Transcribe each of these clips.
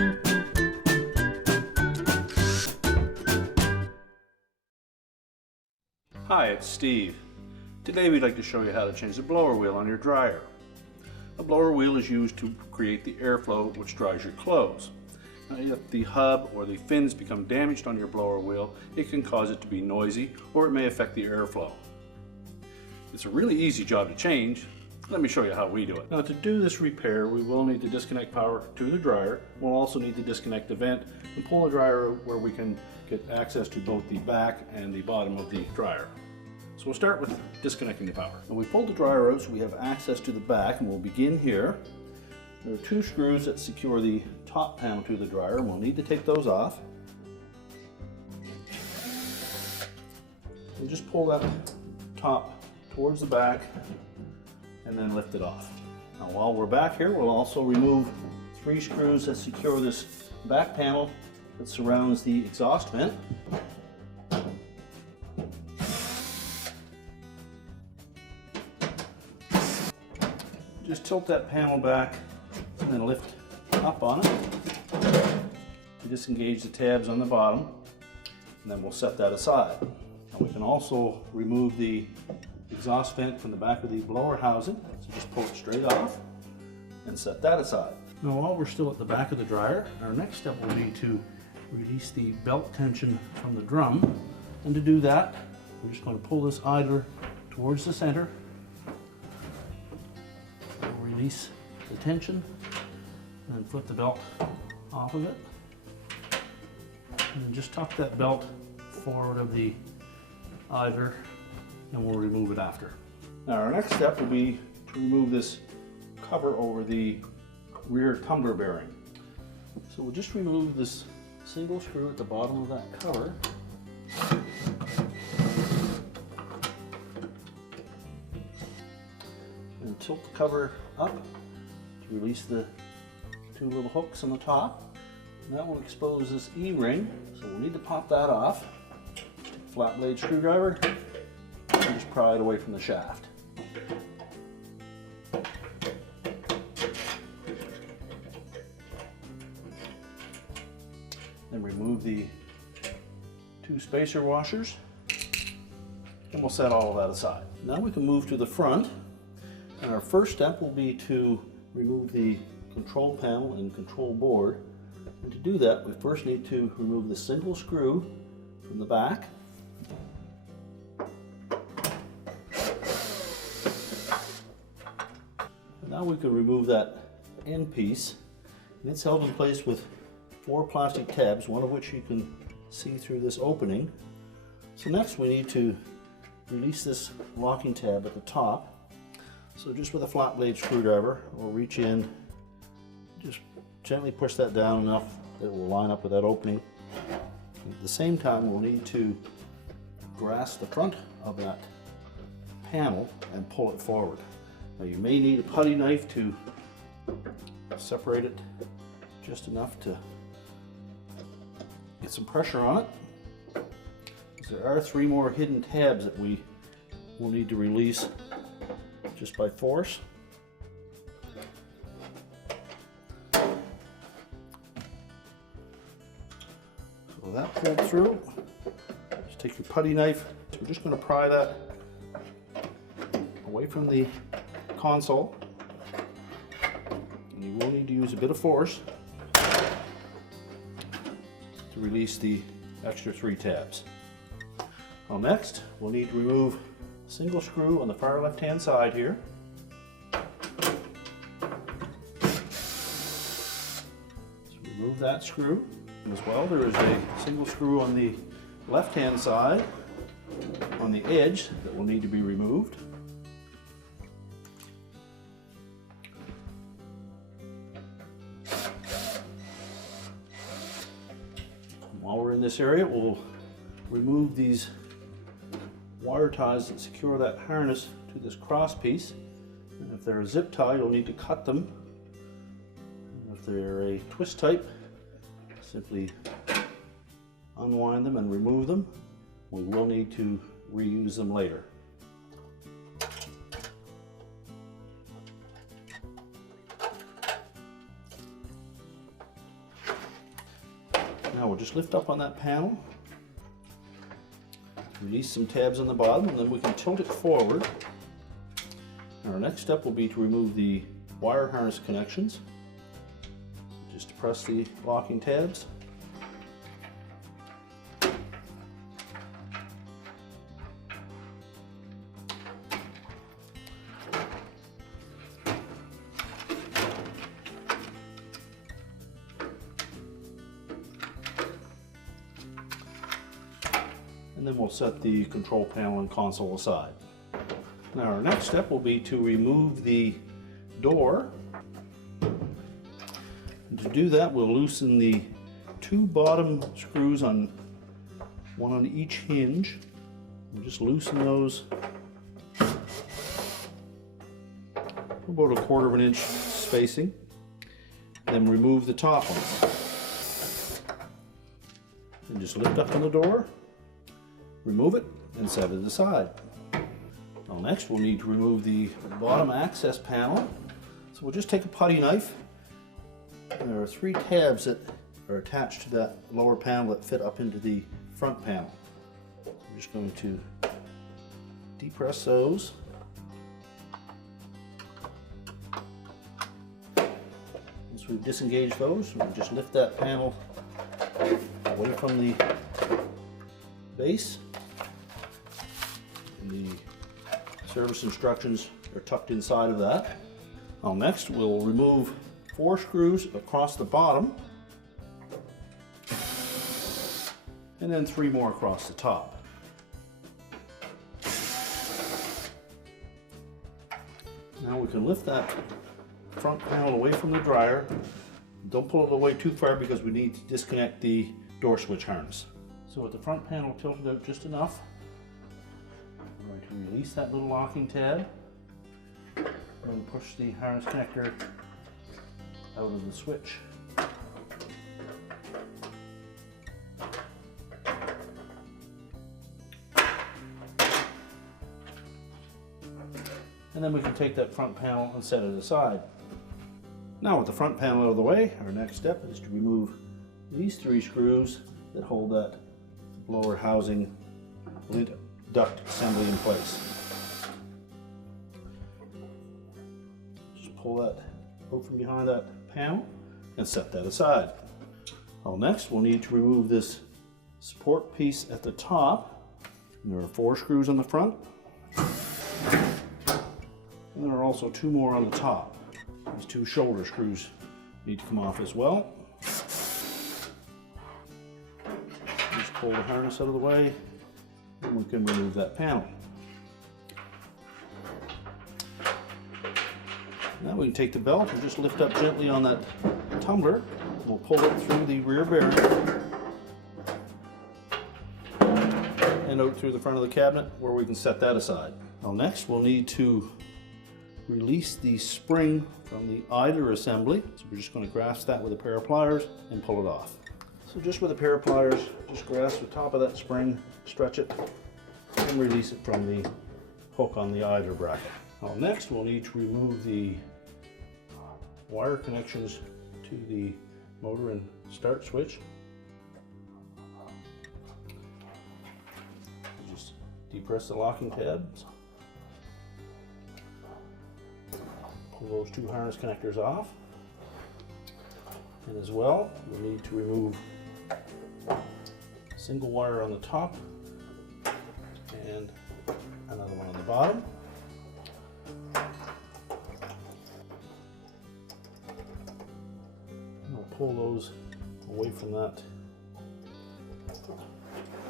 Hi, it's Steve. Today we'd like to show you how to change the blower wheel on your dryer. A blower wheel is used to create the airflow which dries your clothes. Now, if the hub or the fins become damaged on your blower wheel, it can cause it to be noisy or it may affect the airflow. It's a really easy job to change. Let me show you how we do it. Now, to do this repair, we will need to disconnect power to the dryer. We'll also need to disconnect the vent and pull the dryer where we can get access to both the back and the bottom of the dryer. So we'll start with disconnecting the power. When we pull the dryer out so we have access to the back, and we'll begin here. There are two screws that secure the top panel to the dryer, and we'll need to take those off. We'll just pull that top towards the back and then lift it off. Now while we're back here, we'll also remove three screws that secure this back panel that surrounds the exhaust vent. Just tilt that panel back and then lift up on it. Disengage the tabs on the bottom, and then we'll set that aside. Now we can also remove the exhaust vent from the back of the blower housing, so just pull it straight off and set that aside. Now while we're still at the back of the dryer, our next step will be to release the belt tension from the drum, and to do that we're just going to pull this idler towards the center. Release the tension and then flip the belt off of it, and just tuck that belt forward of the idler, and we'll remove it after. Now our next step will be to remove this cover over the rear tumbler bearing. So we'll just remove this single screw at the bottom of that cover. And tilt the cover up to release the two little hooks on the top. And that will expose this E-ring, so we'll need to pop that off. Flat blade screwdriver, and just pry it away from the shaft. Then remove the two spacer washers, and we'll set all of that aside. Now we can move to the front. And our first step will be to remove the control panel and control board. And to do that, we first need to remove the single screw from the back. And now we can remove that end piece. And it's held in place with 4 plastic tabs, one of which you can see through this opening. So next we need to release this locking tab at the top. So just with a flat blade screwdriver, we'll reach in, just gently push that down enough that it will line up with that opening. At the same time, we'll need to grasp the front of that panel and pull it forward. Now you may need a putty knife to separate it just enough to get some pressure on it. There are 3 more hidden tabs that we will need to release just by force. So that pulled through. Just take your putty knife. So we're just going to pry that away from the console. And you will need to use a bit of force to release the extra 3 tabs. Well, next we'll need to remove single screw on the far left hand side here. So remove that screw. As well, there is a single screw on the left hand side on the edge that will need to be removed. And while we're in this area, we'll remove these wire ties that secure that harness to this cross piece. And if they're a zip tie, you'll need to cut them. And if they're a twist type, simply unwind them and remove them. We will need to reuse them later. Now we'll just lift up on that panel, release some tabs on the bottom, and then we can tilt it forward. Our next step will be to remove the wire harness connections. Just depress the locking tabs. And then we'll set the control panel and console aside. Now our next step will be to remove the door. And to do that, we'll loosen the two bottom screws, one on each hinge. We'll just loosen those about 1/4 inch spacing. Then remove the top ones. And just lift up on the door, remove it, and set it aside. Now next we'll need to remove the bottom access panel. So we'll just take a putty knife, and there are 3 tabs that are attached to that lower panel that fit up into the front panel. I'm just going to depress those. Once we've disengaged those, we'll just lift that panel away from the base. And the service instructions are tucked inside of that. Now next we'll remove 4 screws across the bottom, and then 3 more across the top. Now we can lift that front panel away from the dryer. Don't pull it away too far because we need to disconnect the door switch harness. So with the front panel tilted out just enough, I'm going to release that little locking tab. I'm going to push the harness connector out of the switch. And then we can take that front panel and set it aside. Now with the front panel out of the way, our next step is to remove these 3 screws that hold that blower housing lint duct assembly in place. Just pull that out from behind that panel and set that aside. Well, next we'll need to remove this support piece at the top. And there are 4 screws on the front, and there are also 2 more on the top. These 2 shoulder screws need to come off as well. Just pull the harness out of the way, and we can remove that panel. Now we can take the belt and just lift up gently on that tumbler. We'll pull it through the rear bearing and out through the front of the cabinet where we can set that aside. Now next we'll need to release the spring from the idler assembly. So we're just going to grasp that with a pair of pliers and pull it off. So just with a pair of pliers, just grasp the top of that spring, stretch it, and release it from the hook on the idler bracket. Now next we'll need to remove the wire connections to the motor and start switch. Just depress the locking tabs. Pull those 2 harness connectors off. And as well, we'll need to remove a single wire on the top and another one on the bottom. And we'll pull those away from that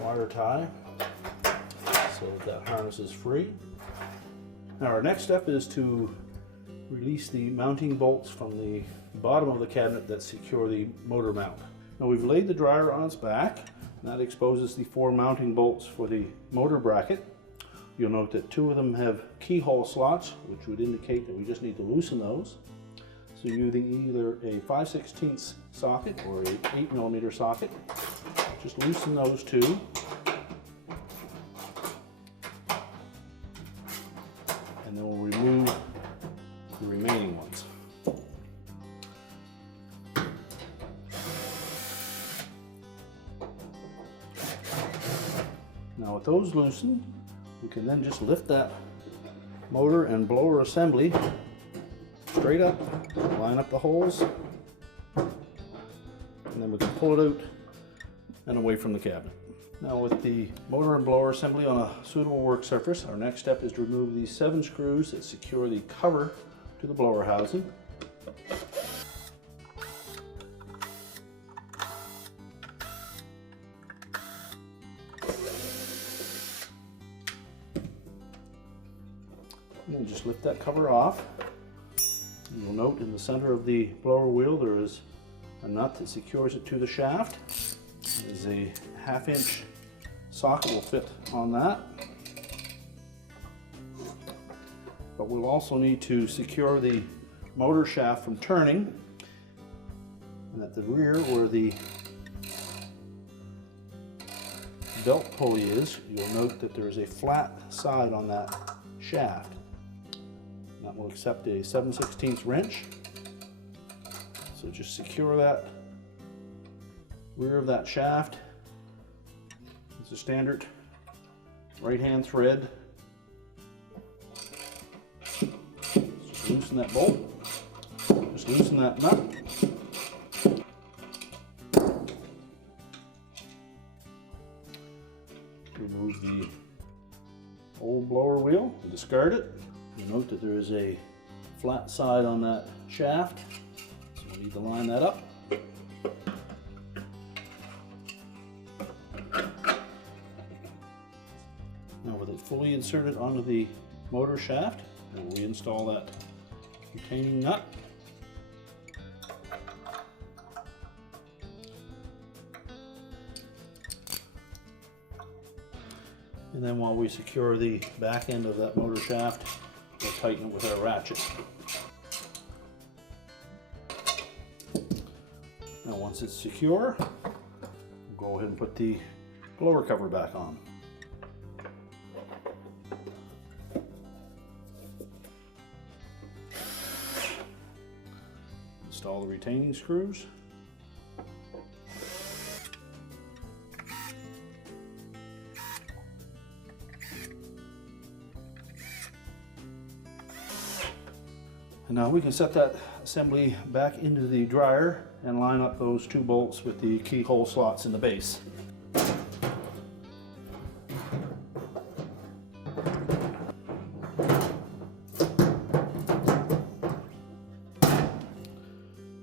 wire tie so that harness is free. Now our next step is to release the mounting bolts from the bottom of the cabinet that secure the motor mount. Now we've laid the dryer on its back, and that exposes the 4 mounting bolts for the motor bracket. You'll note that 2 of them have keyhole slots, which would indicate that we just need to loosen those. So using either a 5/16 socket or a 8mm socket, just loosen those 2. And then we'll remove the remaining ones. Now with those loosened, we can then just lift that motor and blower assembly straight up, line up the holes, and then we can pull it out and away from the cabinet. Now with the motor and blower assembly on a suitable work surface, our next step is to remove these 7 screws that secure the cover to the blower housing. And then just lift that cover off. And you'll note in the center of the blower wheel there is a nut that secures it to the shaft. There's a 1/2 inch socket will fit on that. But we'll also need to secure the motor shaft from turning. And at the rear where the belt pulley is, you'll note that there is a flat side on that shaft. That will accept a 7/16 wrench. So just secure that rear of that shaft. It's a standard right-hand thread. Just loosen that bolt. Just loosen that nut. Remove the old blower wheel and discard it. You'll note that there is a flat side on that shaft, so we need to line that up. Now with it fully inserted onto the motor shaft, we'll reinstall that retaining nut. And then while we secure the back end of that motor shaft, we'll tighten it with our ratchet. Now once it's secure, we'll go ahead and put the blower cover back on. Install the retaining screws. And now we can set that assembly back into the dryer and line up those 2 bolts with the keyhole slots in the base.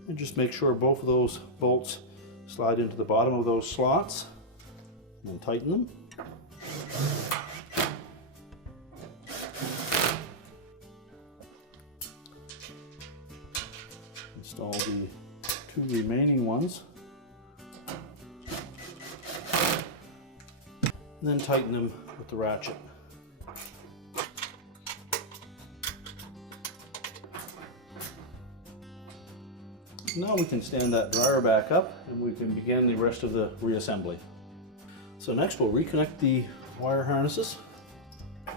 And just make sure both of those bolts slide into the bottom of those slots and then tighten them. Install the 2 remaining ones, and then tighten them with the ratchet. Now we can stand that dryer back up and we can begin the rest of the reassembly. So next we'll reconnect the wire harnesses. Be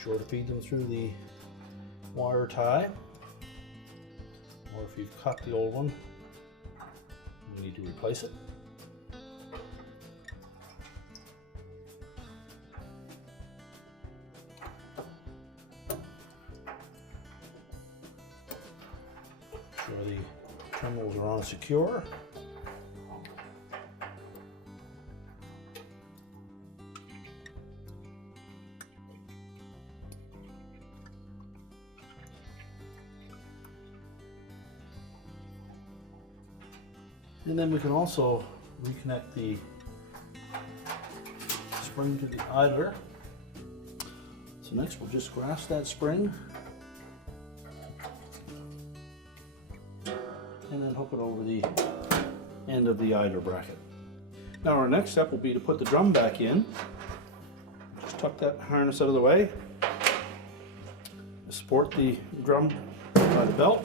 sure to feed them through the wire tie. Or if you've cut the old one, you need to replace it. Make sure the terminals are on secure. And then we can also reconnect the spring to the idler. So next we'll just grasp that spring and then hook it over the end of the idler bracket. Now our next step will be to put the drum back in. Just tuck that harness out of the way. Support the drum by the belt.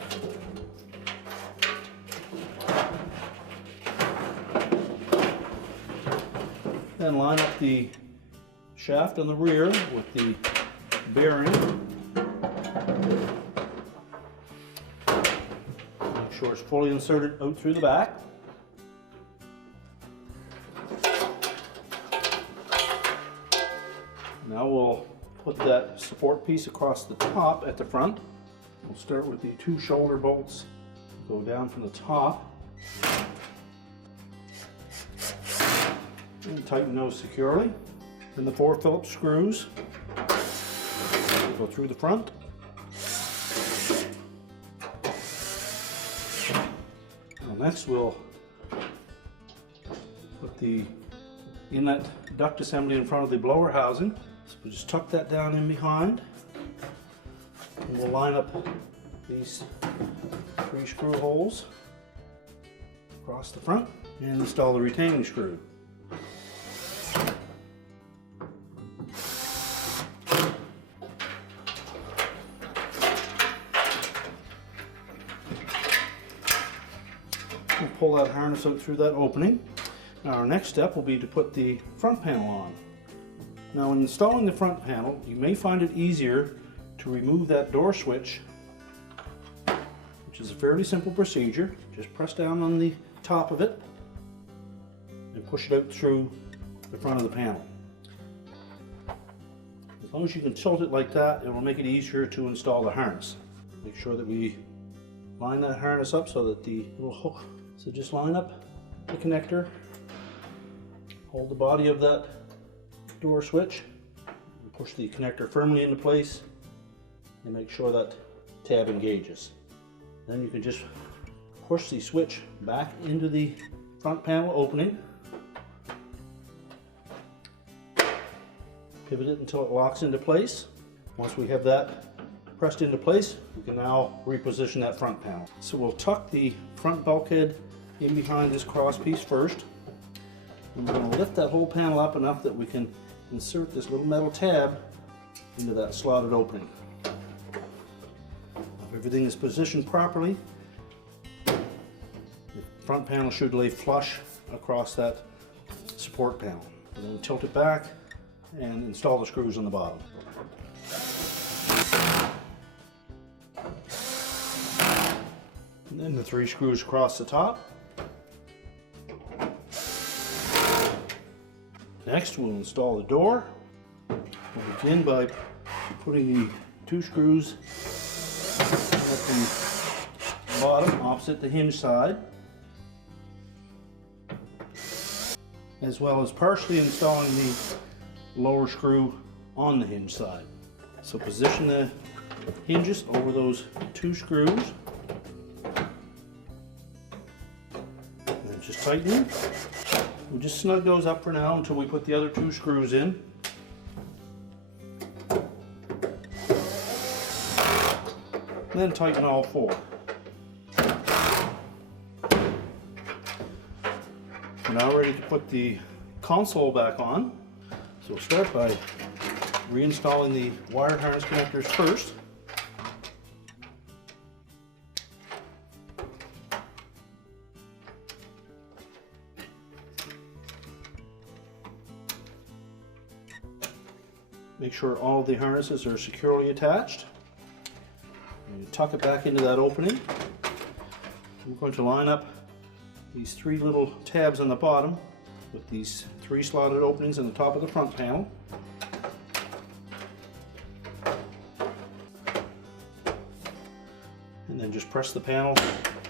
Then line up the shaft on the rear with the bearing. Make sure it's fully inserted out through the back. Now we'll put that support piece across the top at the front. We'll start with the 2 shoulder bolts. Go down from the top and tighten those securely. Then the 4 Phillips screws go through the front. Now next we'll put the inlet duct assembly in front of the blower housing. So we'll just tuck that down in behind, and we'll line up these 3 screw holes across the front and install the retaining screw. We'll pull that harness out through that opening. Now our next step will be to put the front panel on. Now when installing the front panel, you may find it easier to remove that door switch, which is a fairly simple procedure. Just press down on the top of it and push it out through the front of the panel. As long as you can tilt it like that, it will make it easier to install the harness. Make sure that we line that harness up so that the little hook, so just line up the connector, hold the body of that door switch, and push the connector firmly into place and make sure that tab engages. Then you can just push the switch back into the front panel opening, pivot it until it locks into place. Once we have that pressed into place, we can now reposition that front panel. So we'll tuck the front bulkhead in behind this cross piece first. And we're going to lift that whole panel up enough that we can insert this little metal tab into that slotted opening. If everything is positioned properly, the front panel should lay flush across that support panel. And then tilt it back and install the screws on the bottom. And then the 3 screws across the top. Next, we'll install the door. We'll begin by putting the 2 screws at the bottom opposite the hinge side, as well as partially installing the lower screw on the hinge side. So position the hinges over those 2 screws and just tighten them. We'll just snug those up for now until we put the other 2 screws in. And then tighten all 4. We're now ready to put the console back on. So we'll start by reinstalling the wired harness connectors first. Make sure all of the harnesses are securely attached. And tuck it back into that opening. We're going to line up these 3 little tabs on the bottom with these 3 slotted openings on the top of the front panel. And then just press the panel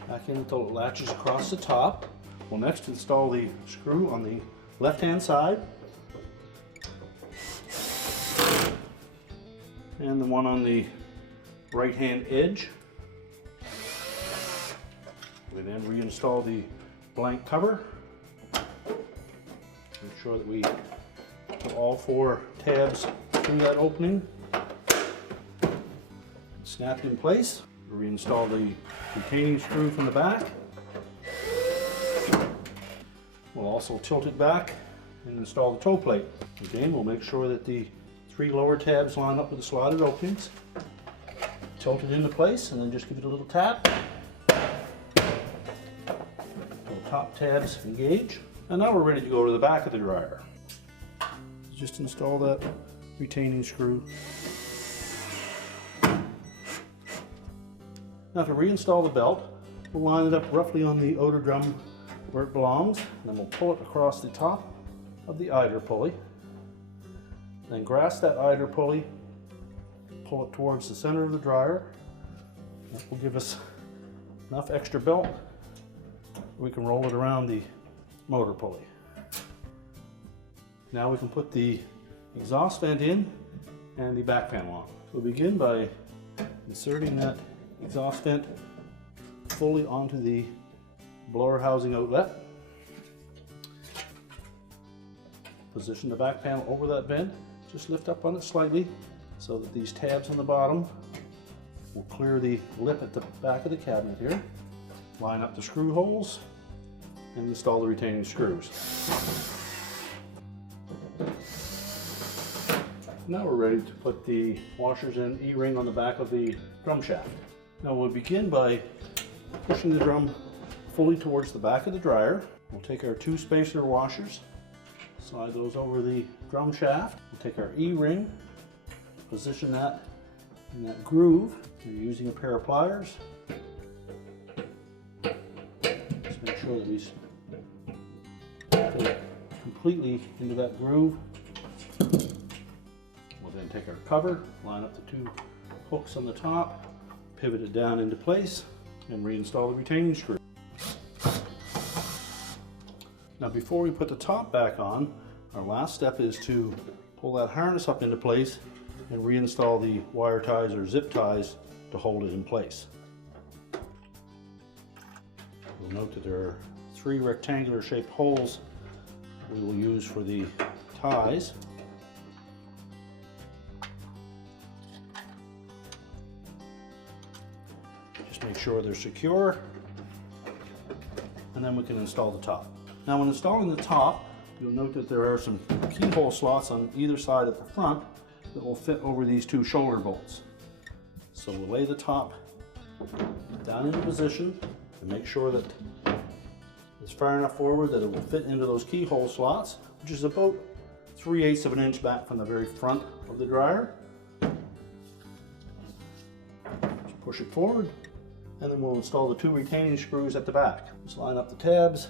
back in until it latches across the top. We'll next install the screw on the left-hand side and the one on the right-hand edge. We then reinstall the blank cover. Make sure that we put all 4 tabs through that opening. Snap in place. Reinstall the retaining screw from the back. We'll also tilt it back and install the toe plate. Again, we'll make sure that the 3 lower tabs line up with the slotted openings. Tilt it into place and then just give it a little tap. The top tabs engage. And now we're ready to go to the back of the dryer. Just install that retaining screw. Now to reinstall the belt, we'll line it up roughly on the outer drum where it belongs. And then we'll pull it across the top of the eider pulley. Then grasp that idler pulley, pull it towards the center of the dryer. That will give us enough extra belt. We can roll it around the motor pulley. Now we can put the exhaust vent in and the back panel on. We'll begin by inserting that exhaust vent fully onto the blower housing outlet. Position the back panel over that vent. Just lift up on it slightly so that these tabs on the bottom will clear the lip at the back of the cabinet here. Line up the screw holes and install the retaining screws. Now we're ready to put the washers and E-ring on the back of the drum shaft. Now we'll begin by pushing the drum fully towards the back of the dryer. We'll take our 2 spacer washers, slide those over the drum shaft. We'll take our E-ring, position that in that groove. We're using a pair of pliers. Just make sure that we put it completely into that groove. We'll then take our cover, line up the 2 hooks on the top, pivot it down into place, and reinstall the retaining screw. Now before we put the top back on, our last step is to pull that harness up into place and reinstall the wire ties or zip ties to hold it in place. You'll note that there are 3 rectangular shaped holes we will use for the ties. Just make sure they're secure, and then we can install the top. Now when installing the top, you'll note that there are some keyhole slots on either side at the front that will fit over these 2 shoulder bolts. So we'll lay the top down into position and make sure that it's far enough forward that it will fit into those keyhole slots, which is about 3/8 of an inch back from the very front of the dryer. Just push it forward, and then we'll install the 2 retaining screws at the back. Just line up the tabs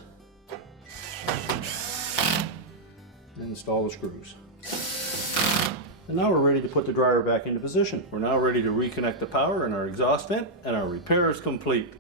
and install the screws. And now we're ready to put the dryer back into position. We're now ready to reconnect the power in our exhaust vent, and our repair is complete.